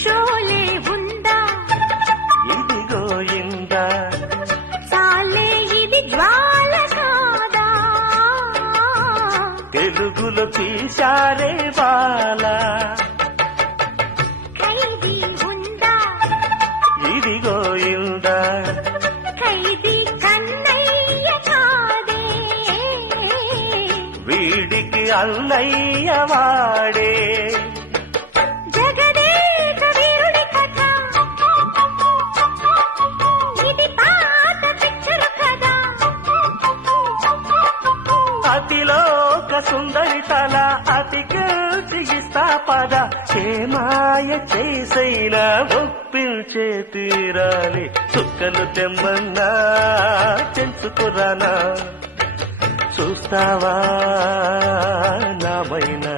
షోలే ఉందా ఇదిగో ఇందా చాలే ఇది జ్వాల కాదా తెలుగులో తీశారే బాల ఖైదీ ఉందా ఇదిగో ఇందా ఖైదీ కన్నయ్య కాదే వీడికి అన్నయ్య వాడే జగదేక వీరుడి కథ ఇది పాత పిక్చరు కదా అతిలోక సుందరి తల అతికిస్తా పద మాయ చేసైనా ఒప్పించే తీరాలి చుక్కలు తెమ్మన్నా తెంచుకురానా చూస్తావా నామైనా